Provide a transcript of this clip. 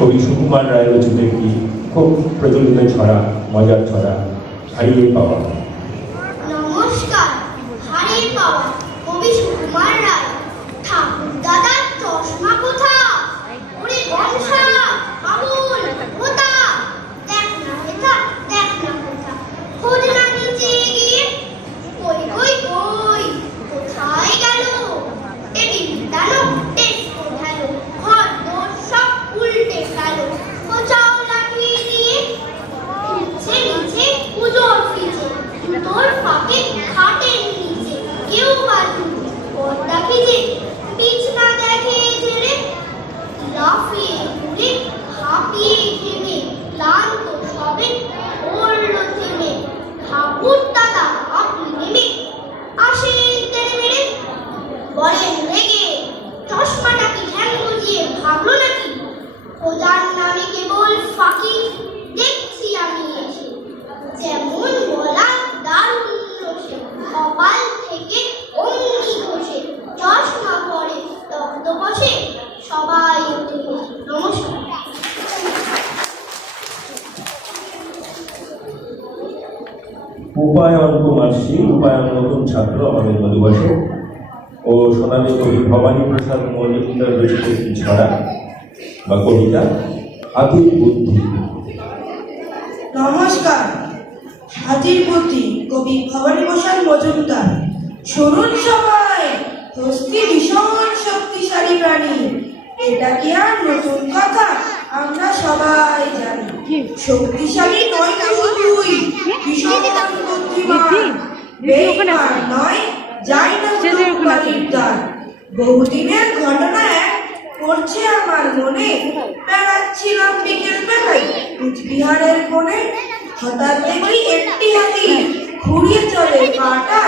কবি সুকুমার রায় রচিত একটি খুব প্রচলিত ছড়া, মজার ছড়া, হারিয়ে পাওয়া। নমস্কার। হারিয়ে পাওয়া কবি সুকুমার রায়। ঠাকুর দাদার চশমা কোথা? ওরে বংশা বাবুল কোথা? দেখ না কোথা, দেখ না কোথা, খোঁজ না নিচে গিয়ে। কই কই কই, কোথায় গেল? টেবিল টানো, ডেস্ক ওঠালো, ঘর দোর সব উল্টে গেল। কোচাও লাঠি দিয়ে নিচে নিচে উজোর ফিচে, তোর ফাঁকে খাটের নিচে কেউ বাজু পর্দা ভিজে, বিছনা দেখে ঝেড়ে, লাফিয়ে ঘুরে হাঁপিয়ে ঘেমে, ক্লান্ত সবে পড়ল থেমে। ঠাকুর দাদা আপনি নেমে আসেন তেড়ে মেরে, বলেন রেগে, চশমাটা কি ঠ্যাং বুঝিয়ে ভাবলো নাকি? খোঁজার নামে কেবল ফাঁকি দেখছি আমি এসে, যেমন বলা দারুণ রসে, কপাল থেকে অমনি ঘষে, চশমা পরে রক্ত বসে, সবাই ওঠে বসে। নমস্কার। উপায়ন কুমার সিং, উপায়ন নতুন ছাত্র আমাদের মধুবাসে, ও শোনাবে কবি ভবানী প্রসাদ মজুমদার রচিত একটি ছড়া বা কবিতা, হাতির বুদ্ধি। নমস্কার। হাতির বুদ্ধি কবি ভবানী প্রসাদ মজুমদার। শুনুন সবাই, হস্তি ভীষণ শক্তিশালী প্রাণী, এটা কি আর নতুন কথা? আমরা সবাই জানি। শক্তিশালী নয় তো শুধুই, ভীষণ বুদ্ধিমান, বেঈমান নয়, যায় না বাড়ির দ্বার। বহুদিনের ঘটনা এক পড়ছে আমার মনে, বেড়াচ্ছিলাম বিকেল বেলায় কুচবিহারের কোণে, হঠাৎ দেখি একটি হাতি ঘুরিয়ে চলে পাটা,